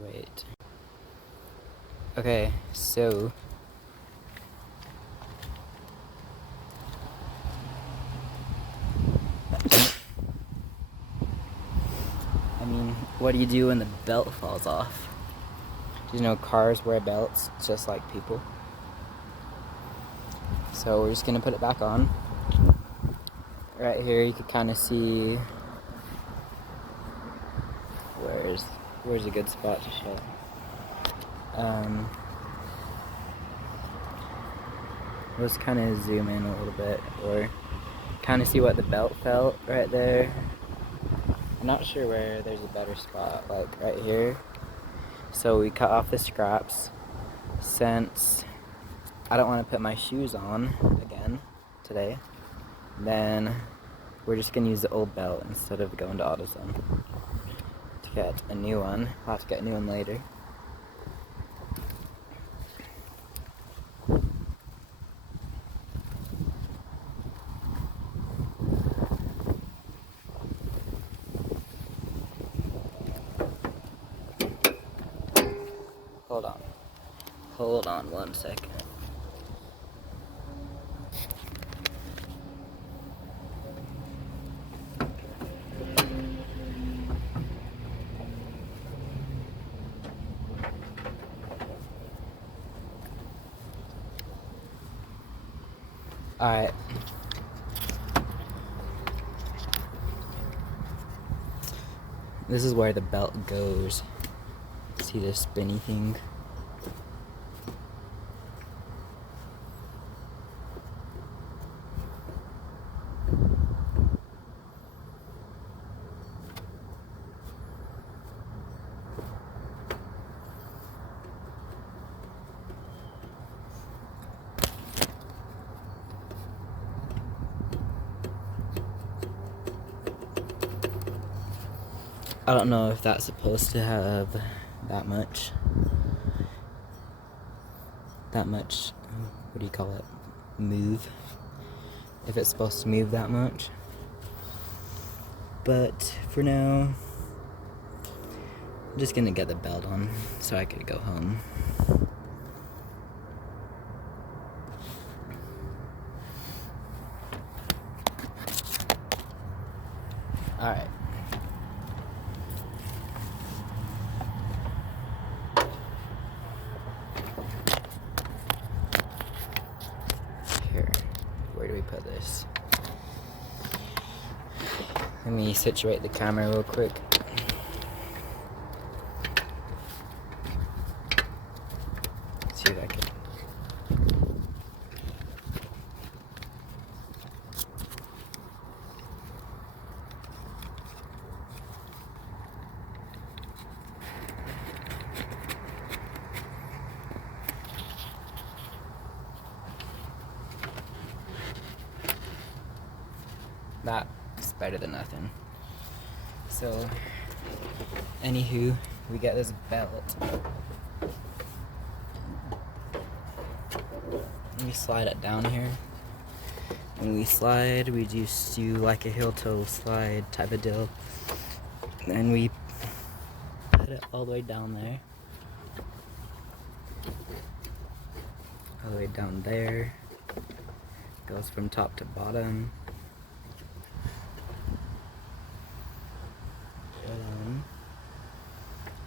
Wait. Okay, so I mean, what do you do when the belt falls off? Do you know cars wear belts just like people? So we're just gonna put it back on. Right here you can kind of see where's a good spot to show. Let's kind of zoom in a little bit, or kind of see what the belt felt right there. I'm not sure where there's a better spot, like right here. So we cut off the scraps. Since I don't want to put my shoes on again today, then we're just gonna use the old belt instead of going to AutoZone to get a new one. I'll have to get a new one later. Hold on 1 second. Alright. This is where the belt goes. See this spinny thing? I don't know if that's supposed to have that much, what do you call it, move, if it's supposed to move that much, but for now, I'm just gonna get the belt on so I could go home. Alright. Where do we put this? Let me situate the camera real quick. See if I can. That's better than nothing. So, anywho, we get this belt. We slide it down here. When we slide, we just do like a heel toe slide type of deal. And we put it all the way down there. All the way down there. Goes from top to bottom.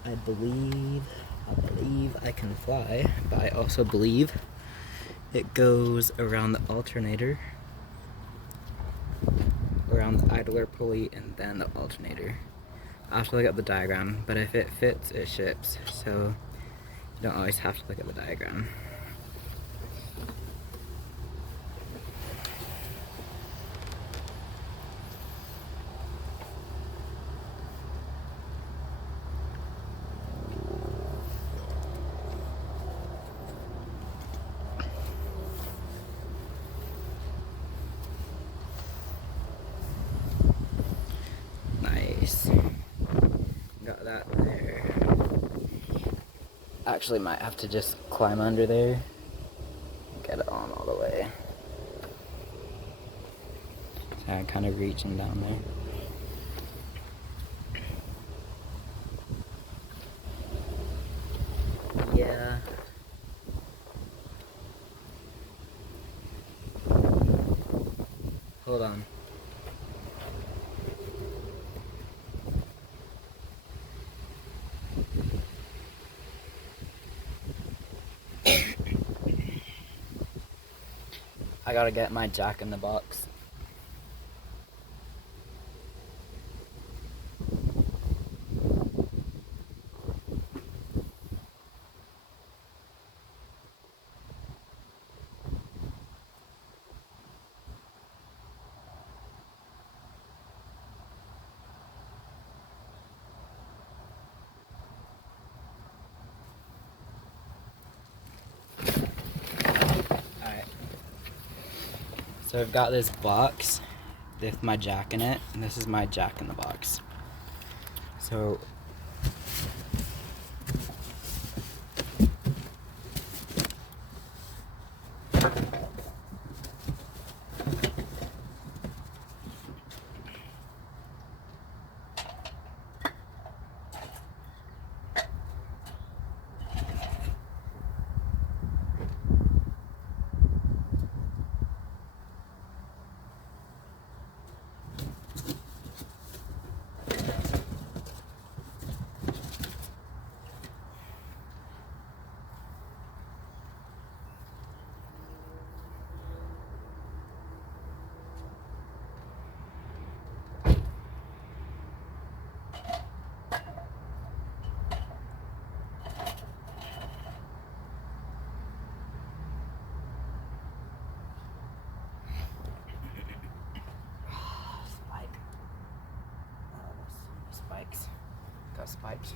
I believe I can fly, but I also believe it goes around the alternator, around the idler pulley, and then the alternator. I'll have to look at the diagram, but if it fits, it ships, so you don't always have to look at the diagram. Got that there. Actually might have to just climb under there. Get it on all the way. So I'm kind of reaching down there. I gotta get my Jack in the Box. Alright. So I've got this box with my Jack in it, and this is my Jack in the Box. So spikes. Got spikes.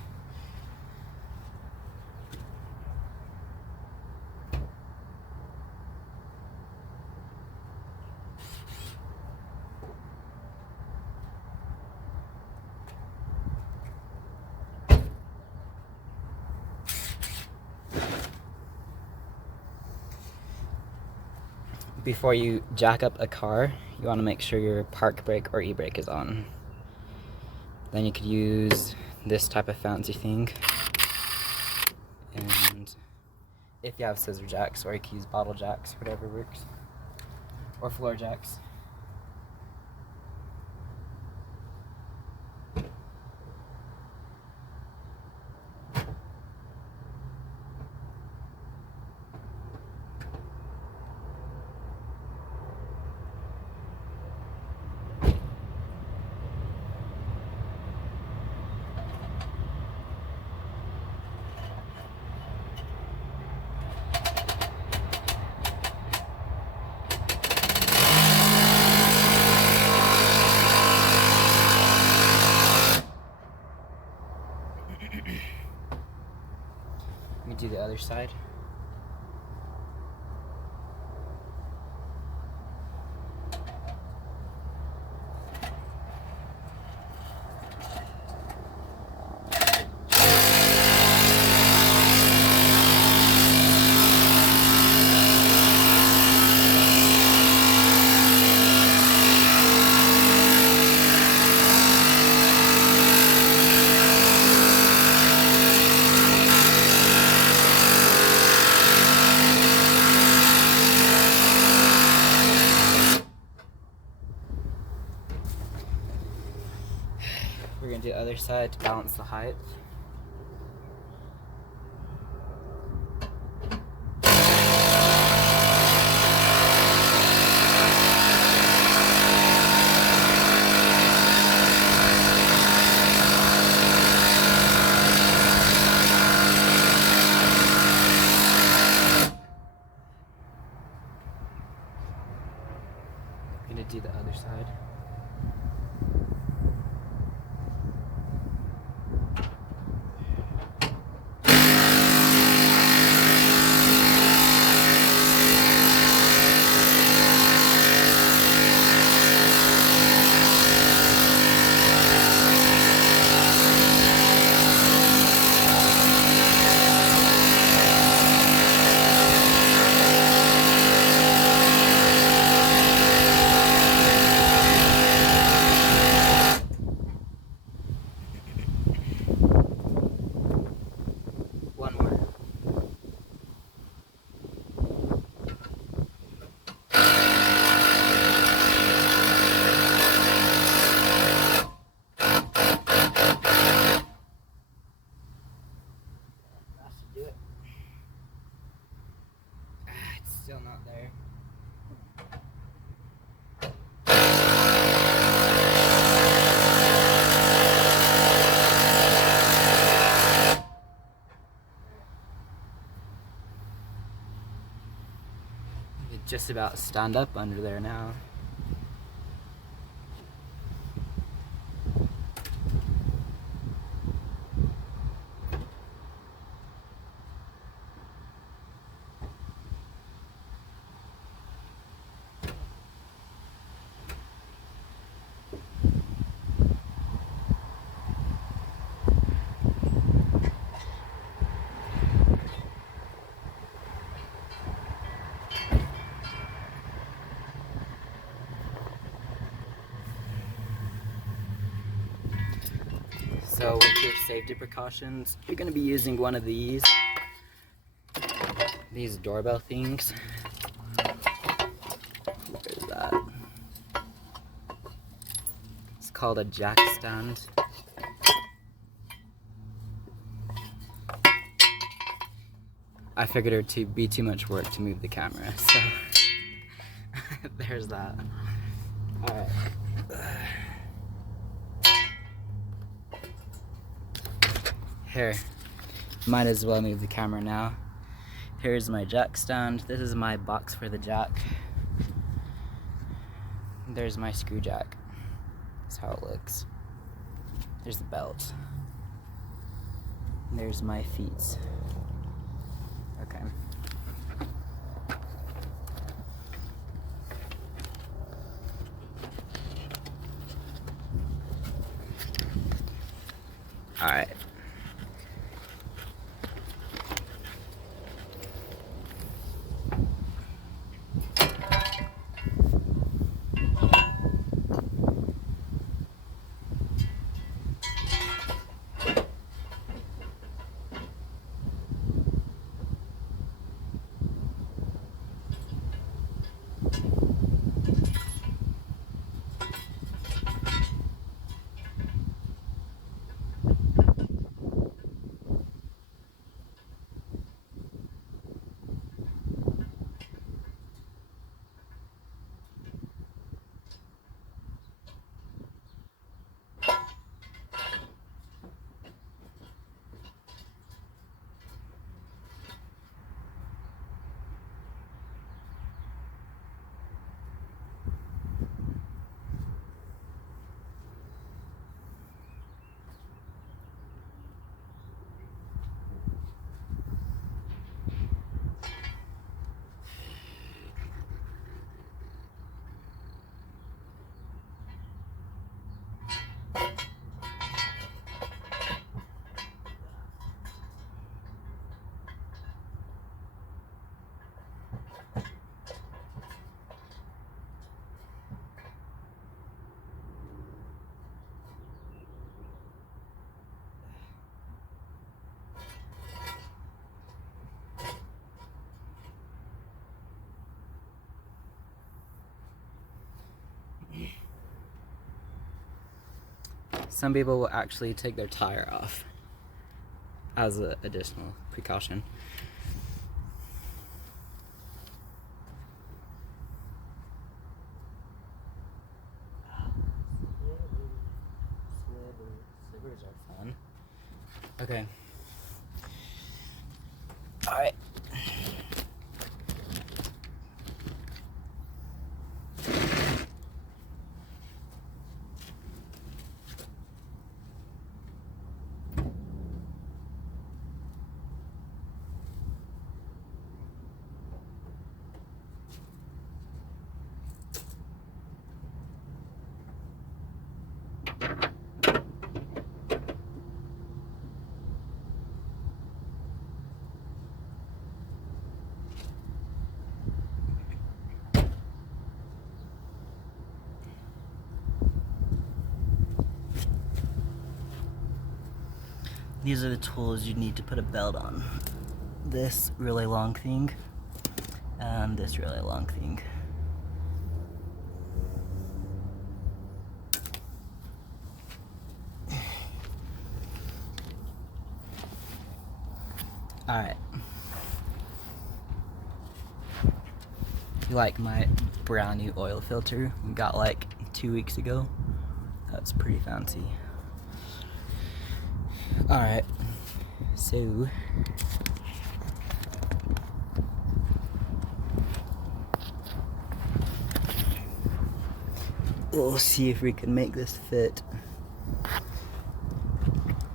Before you jack up a car, you want to make sure your park brake or e-brake is on. Then you could use this type of fancy thing. And if you have scissor jacks, or you can use bottle jacks, whatever works. Or floor jacks. Let me do the other side. We're going to do the other side to balance the height. We're going to do the other side. just about stand up under there now. So with your safety precautions, you're going to be using one of these doorbell things. Where's that? It's called a jack stand. I figured it would be too much work to move the camera, so there's that. Alright. Here, might as well move the camera now. Here's my jack stand. This is my box for the jack. There's my screw jack. That's how it looks. There's the belt. And there's my feet. Okay. All right. Some people will actually take their tire off as an additional precaution. Slivers are fun. Okay. All right. These are the tools you need to put a belt on. This really long thing, and this really long thing. All right. You like my brand new oil filter we got like 2 weeks ago? That's pretty fancy. All right, so we'll see if we can make this fit.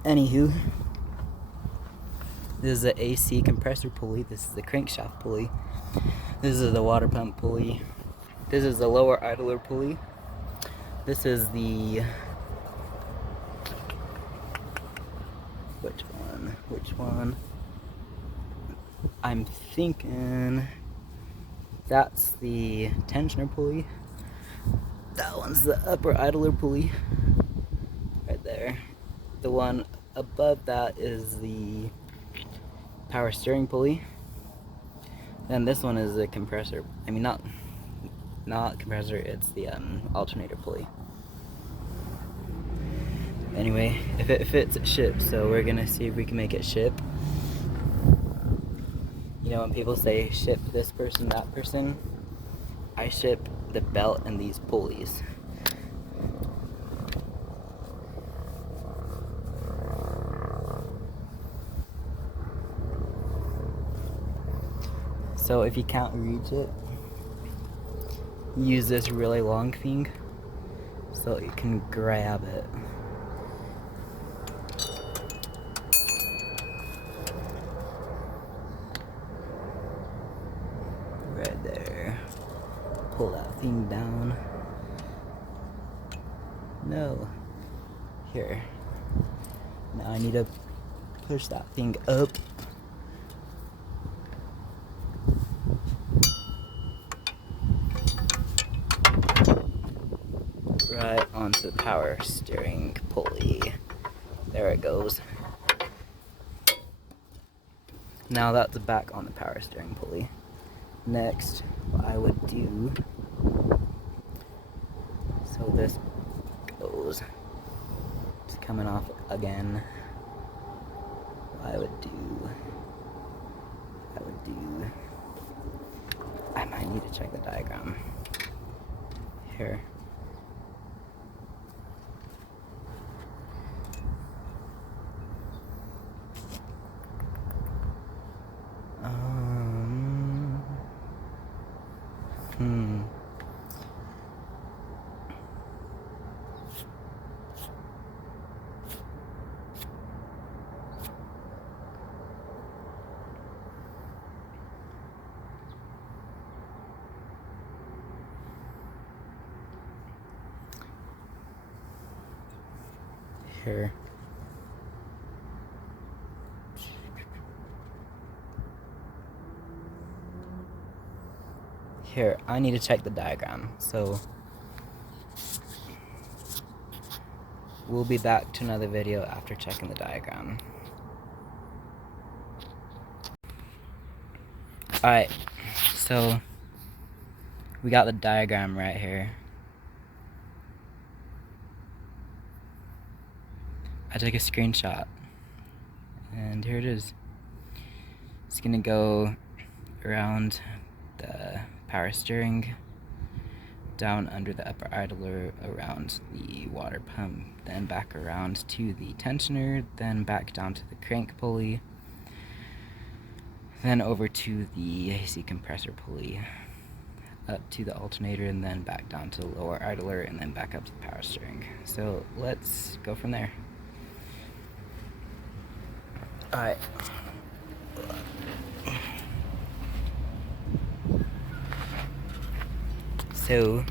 Anywho, this is the AC compressor pulley. This is the crankshaft pulley. This is the water pump pulley. This is the lower idler pulley. This is the... Which one? I'm thinking that's the tensioner pulley. That one's the upper idler pulley. Right there. The one above that is the power steering pulley. Then this one is the compressor. I mean, not compressor, it's the alternator pulley. Anyway, if it fits, it ships, so we're gonna see if we can make it ship. You know, when people say ship this person, that person, I ship the belt and these pulleys. So if you can't reach it, use this really long thing so you can grab it. Right there. Pull that thing down. No. Here. Now I need to push that thing up. Right onto the power steering pulley. There it goes. Now that's back on the power steering pulley. Next, what I would do, so this goes, it's coming off again. What I would do, I might need to check the diagram. Here. Here. Here, I need to check the diagram, so we'll be back to another video after checking the diagram. Alright, so we got the diagram right here. I took a screenshot, and here it is. It's gonna go around the power steering, down under the upper idler, around the water pump, then back around to the tensioner, then back down to the crank pulley, then over to the AC compressor pulley, up to the alternator, and then back down to the lower idler, and then back up to the power steering. So let's go from there. Alright. So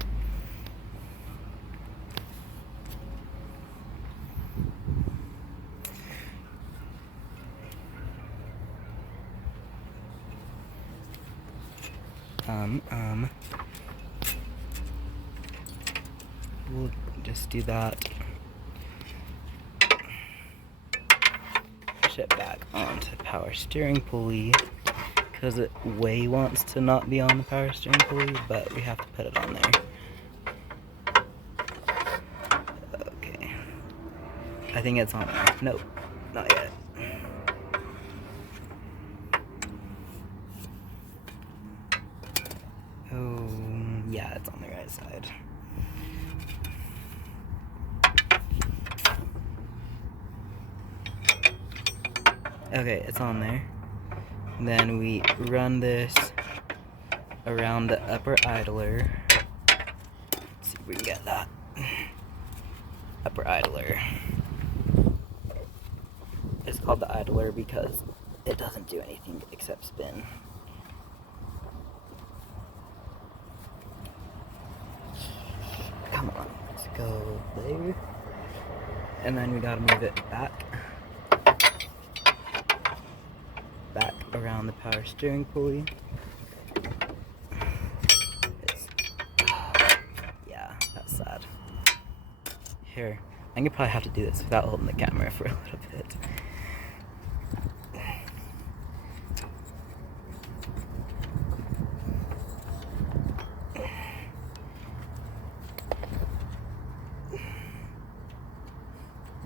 we'll just do that. Push it back onto the power steering pulley because it way wants to not be on the power steering pulley, but we have to put it on there. Okay. I think it's on there. Nope, not yet. Oh, yeah, it's on the right side. Okay, it's on there. Then we run this around the upper idler. Let's see if we can get that. upper idler. It's called the idler because it doesn't do anything except spin. Come on, let's go there. And then we gotta move it back around the power steering pulley. Yeah, that's sad. Here, I'm gonna probably have to do this without holding the camera for a little bit.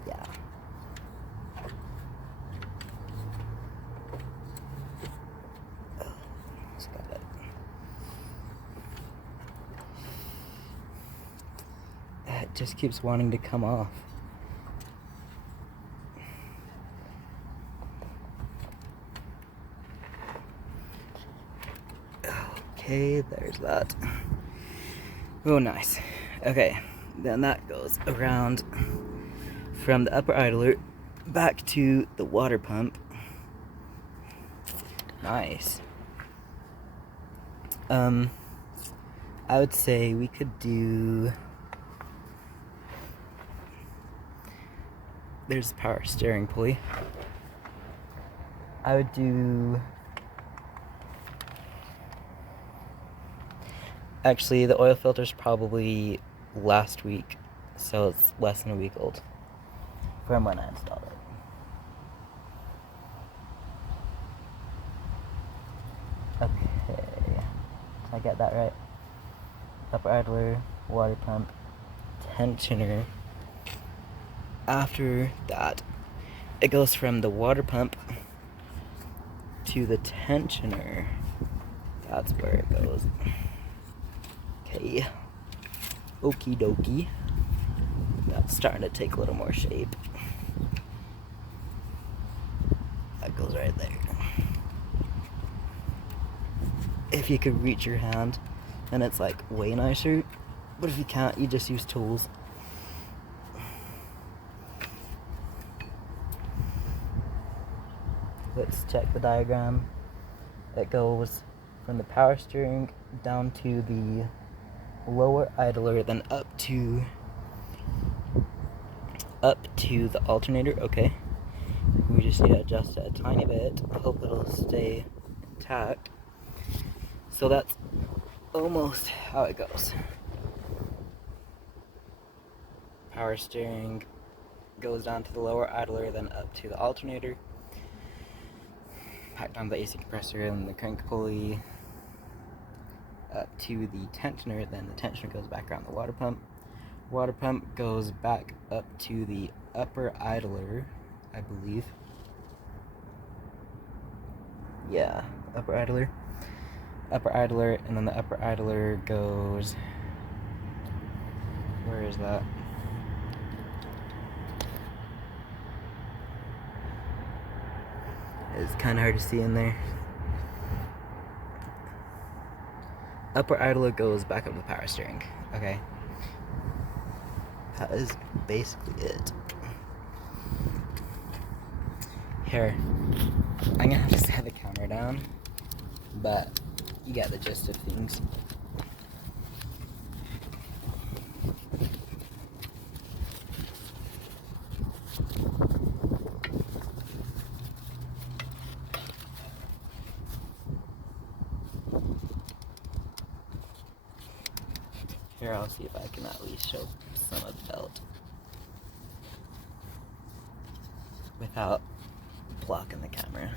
Yeah. Just got it. It just keeps wanting to come off. Okay, there's that. Oh, nice. Okay, then that goes around from the upper idler back to the water pump. Nice. I would say we could do... There's the power steering pulley. I would do... Actually, the oil filter's probably last week, so it's less than a week old from when I installed it. Okay, did I get that right? Upper idler, water pump, tensioner. After that, it goes from the water pump to the tensioner. That's where it goes. Okay. Okie dokie. That's starting to take a little more shape. That goes right there. If you could reach your hand, then it's like way nicer. But if you can't, you just use tools. Let's check the diagram. It goes from the power steering down to the lower idler, then up to the alternator. Okay, we just need to adjust it a tiny bit. Hope it'll stay intact. So that's almost how it goes. Power steering goes down to the lower idler, then up to the alternator, back down the AC compressor and the crank pulley, up to the tensioner, then the tensioner goes back around the water pump. Water pump goes back up to the upper idler, I believe. Yeah, upper idler. Upper idler, and then the upper idler goes... Where is that? It's kind of hard to see in there. Upper idler goes back up to the power steering. Okay. That is basically it. Here. I'm gonna have to set the camera down, but you got the gist of things. Here, I'll see if I can at least show some of the belt without blocking the camera.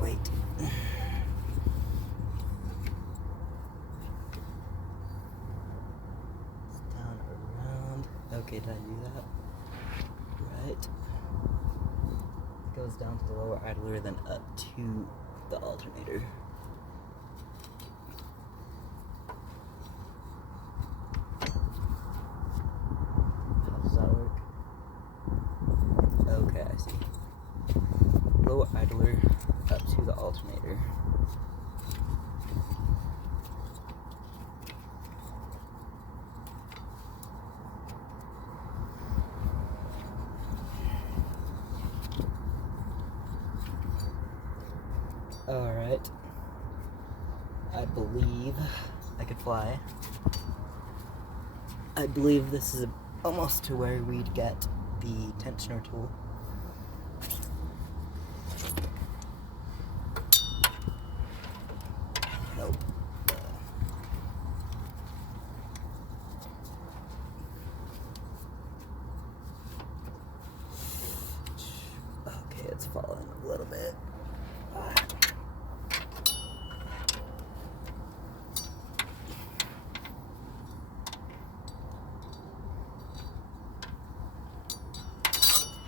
Wait. Down around. Okay, did I do that? Right. goes down to the lower idler, then up to the alternator. How does that work? Okay, I see. Lower idler up to the alternator. Alright. I believe I could fly. I believe this is almost to where we'd get the tensioner tool. Nope. Okay, it's falling a little bit.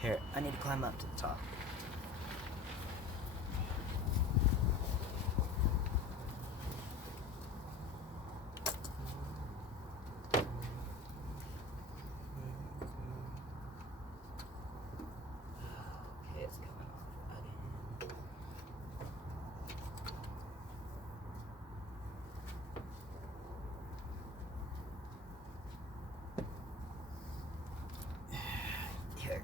Here, I need to climb up to the top. Okay, it's coming off again. Here.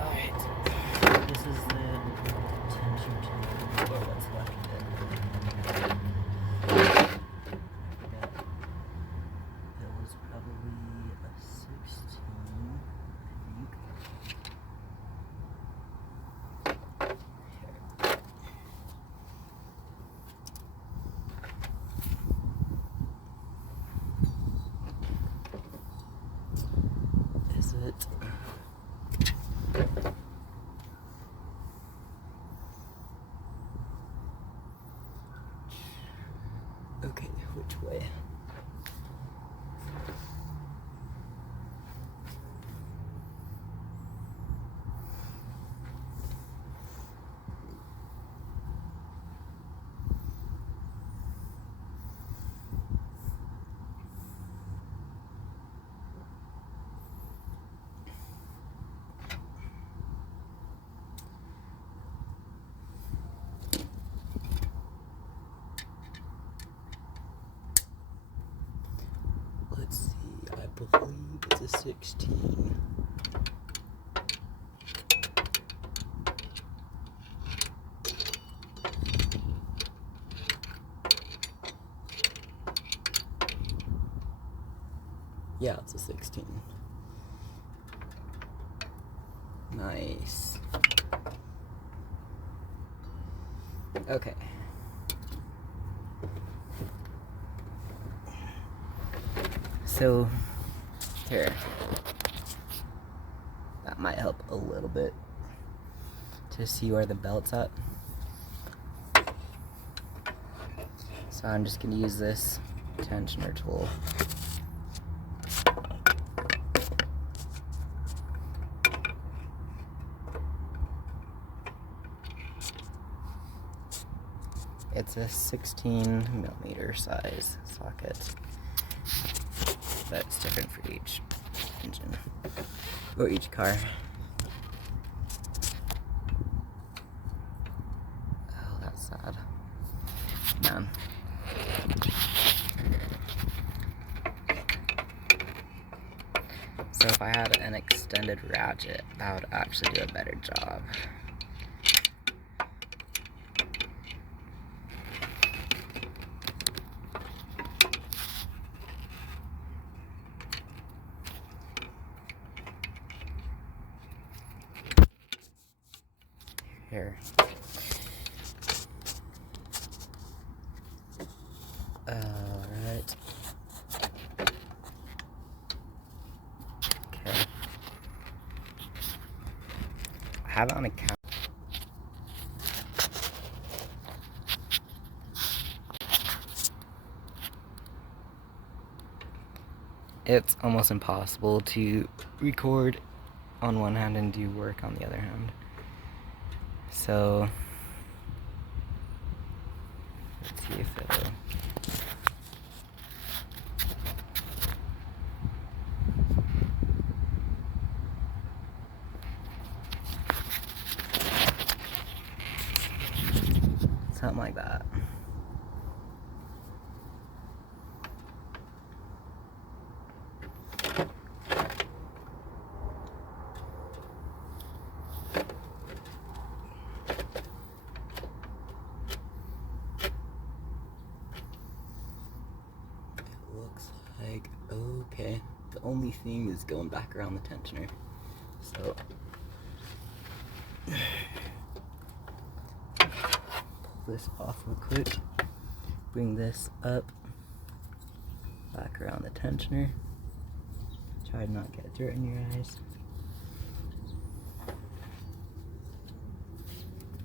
Alright, this is the tension tool, or what's left of it. It was probably a 16, I think. Here. Is it? Okay, which way? Let's see, I believe it's a 16. Yeah, it's a 16. Nice. Okay. So, here. That might help a little bit to see where the belt's at. So I'm just gonna use this tensioner tool. It's a 16mm size socket, but it's different for each engine or each car. Oh, that's sad. Man. So if I had an extended ratchet, that would actually do a better job. Here. Alright. Okay. I have it on a count. It's almost impossible to record on one hand and do work on the other hand. So, let's see if it'll... Something like that. Looks like okay. The only thing is going back around the tensioner. So pull this off real quick. Bring this up, back around the tensioner. Try to not get dirt in your eyes.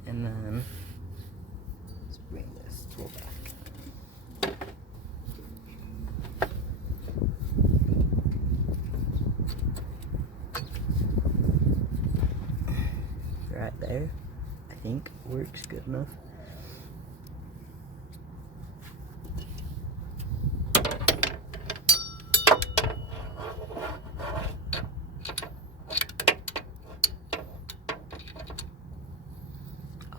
And then let's bring this tool back. Right there, I think works good enough.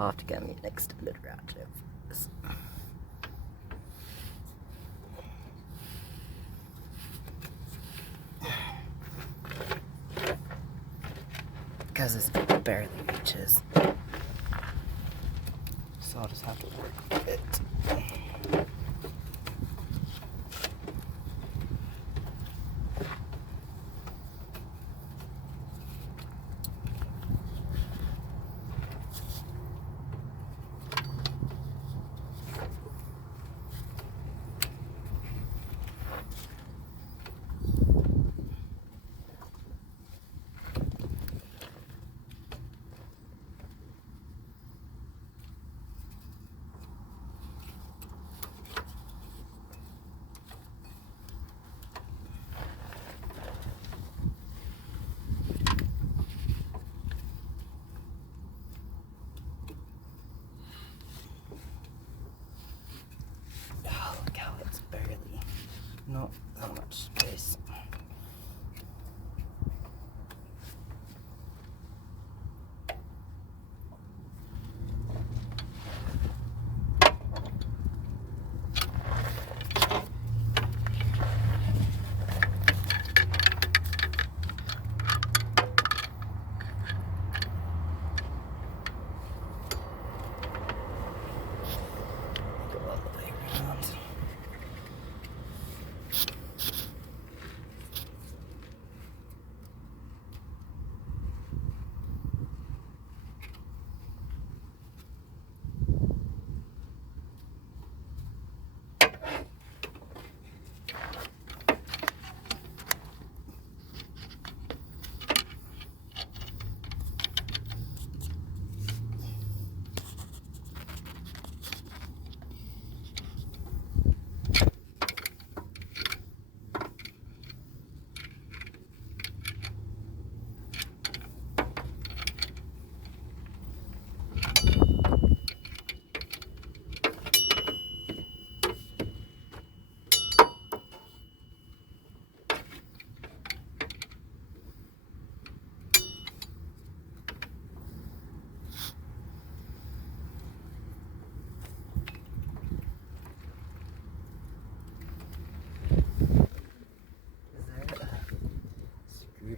I'll have to get me an extended ratchet for this. Because it barely reaches. So I'll just have to work with it.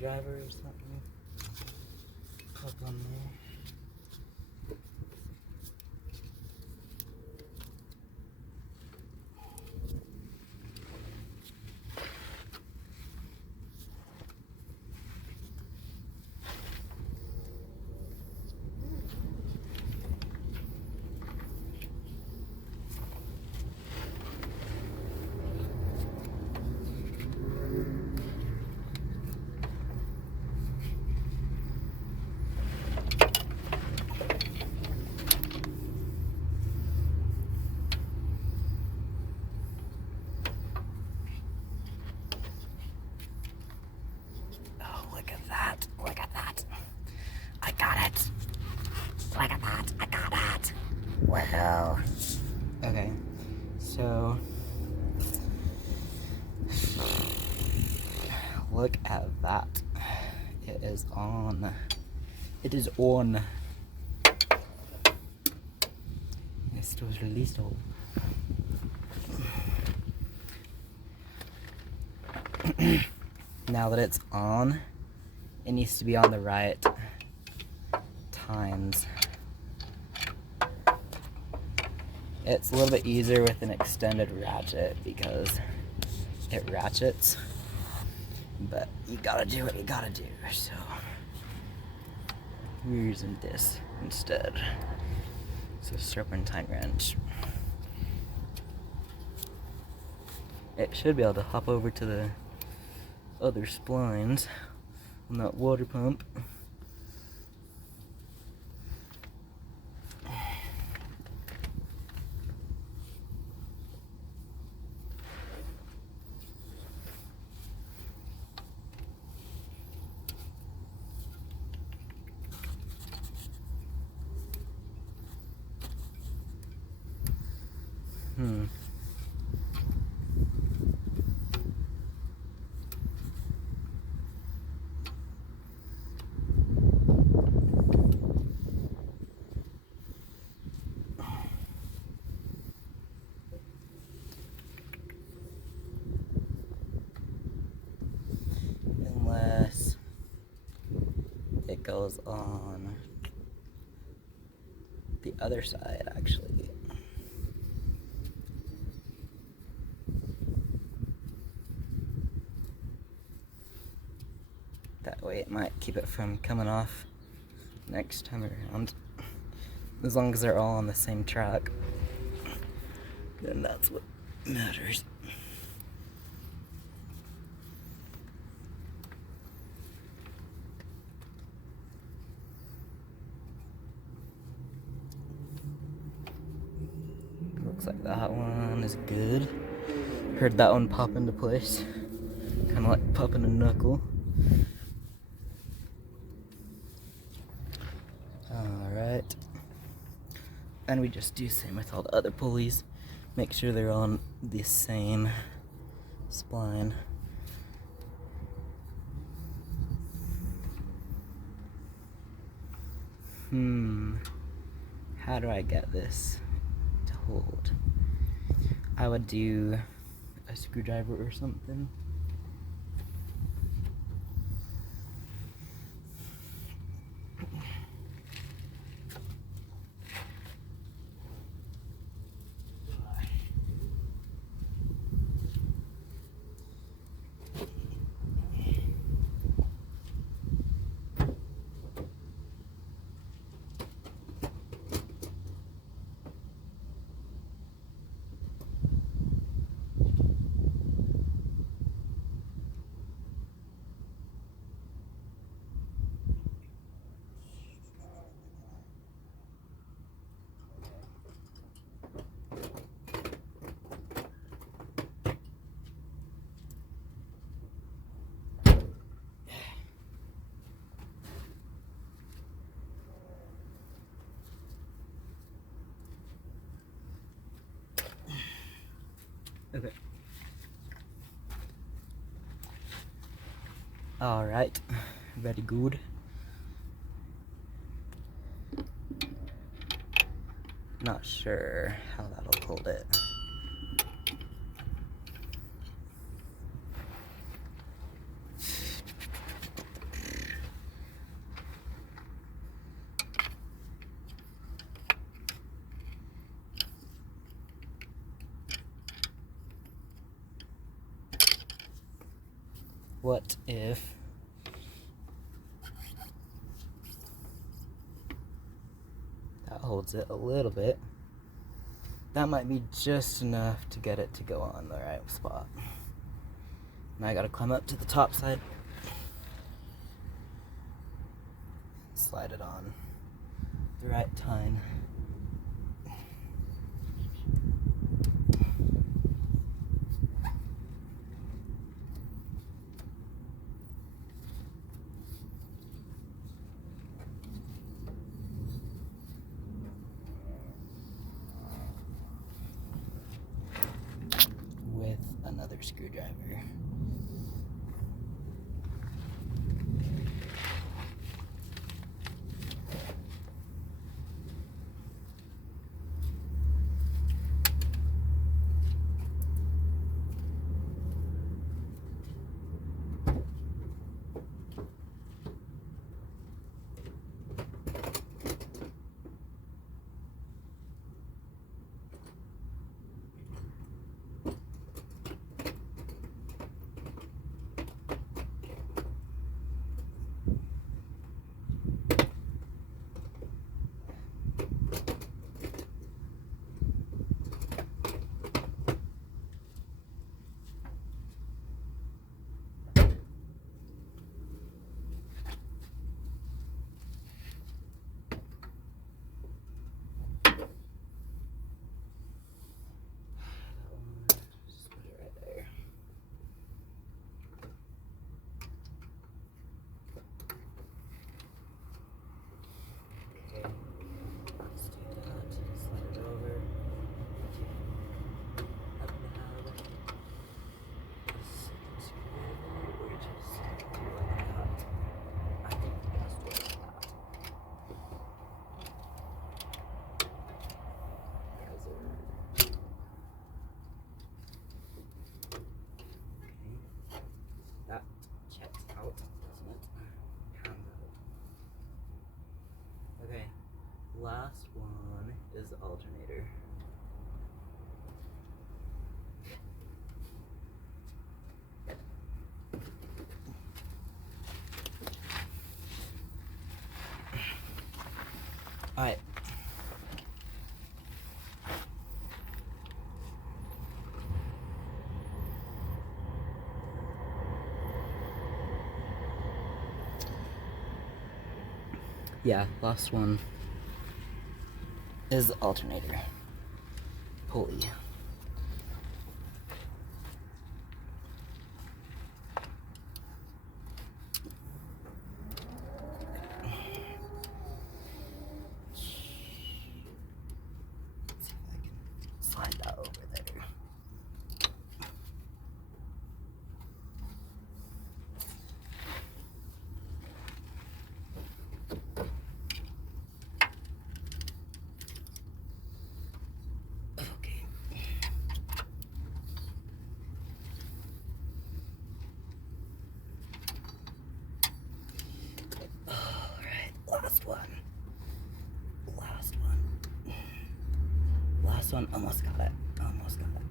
screwdriver or something. Up on there. Look at that. Look at that. I got it. Look at that. I got it. Wow. Okay. So, look at that. It is on. It is on. Esto es listo. Now that it's on, it needs to be on the right times. It's a little bit easier with an extended ratchet because it ratchets, but you gotta do what you gotta do, so we're using this instead. It's a Serpentine wrench. It should be able to hop over to the other splines on that water pump. Unless it goes on the other side, actually. That way it might keep it from coming off next time around. As long as they're all on the same track, then that's what matters. Looks like that one is good. Heard that one pop into place. Kind of like popping a knuckle. Alright. And we just do the same with all the other pulleys. Make sure they're on the same spline. How do I get this to hold? I would do a screwdriver or something. Okay. Alright, very good. Not sure how that'll hold it. What if that holds it a little bit? That might be just enough to get it to go on the right spot. Now I gotta climb up to the top side, slide it on the right tine. With another screwdriver. That checks out, doesn't it? Okay, last one is the alternator. Alright. Yeah, last one is the alternator pulley. Let's see if I can slide that over there. Last one. Last one. Almost got it. Almost got it.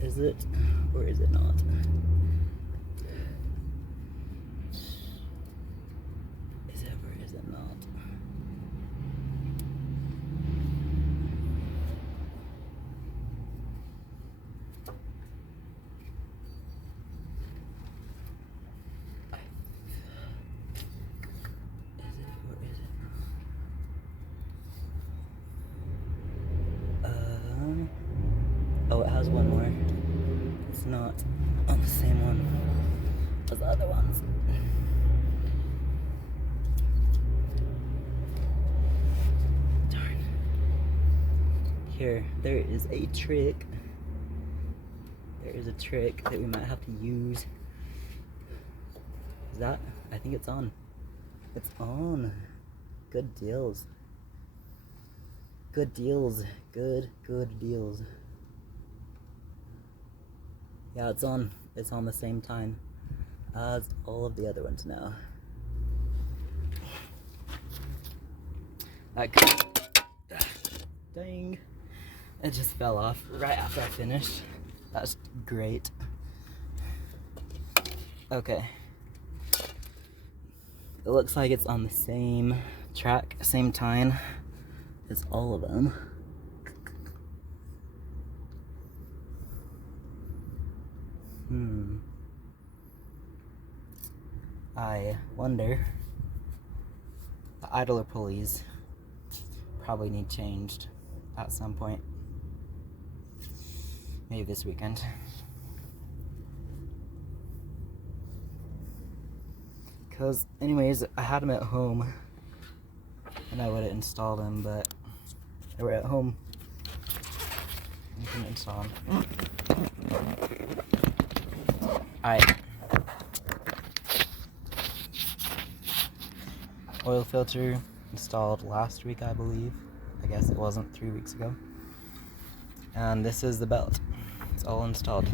Is it or is it not? Is it or is it not? Oh, it has one more. It's not on the same one as the other ones. Darn. Here, there is a trick. There is a trick that we might have to use. Is that? I think it's on. It's on. Good deals. Good deals. Good deals. Yeah, it's on the same time as all of the other ones now. Dang. It just fell off right after I finished. That's great. Okay. It looks like it's on the same track, same time as all of them. I wonder, the idler pulleys probably need changed at some point. Maybe this weekend. Because anyways, I had them at home and I would have installed them, but they were at home. I couldn't install them. Alright. Oil filter installed last week, I believe. I guess it wasn't 3 weeks ago. And this is the belt. It's all installed.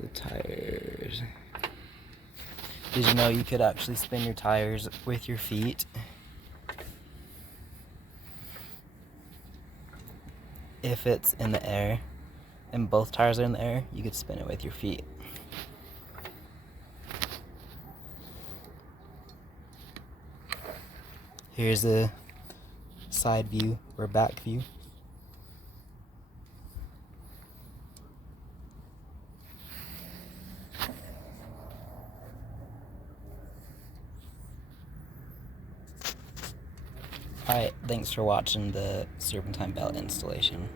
The tires. Did you know you could actually spin your tires with your feet? If it's in the air and both tires are in the air, you could spin it with your feet. Here's a side view or back view. Alright, thanks for watching the Serpentine belt installation.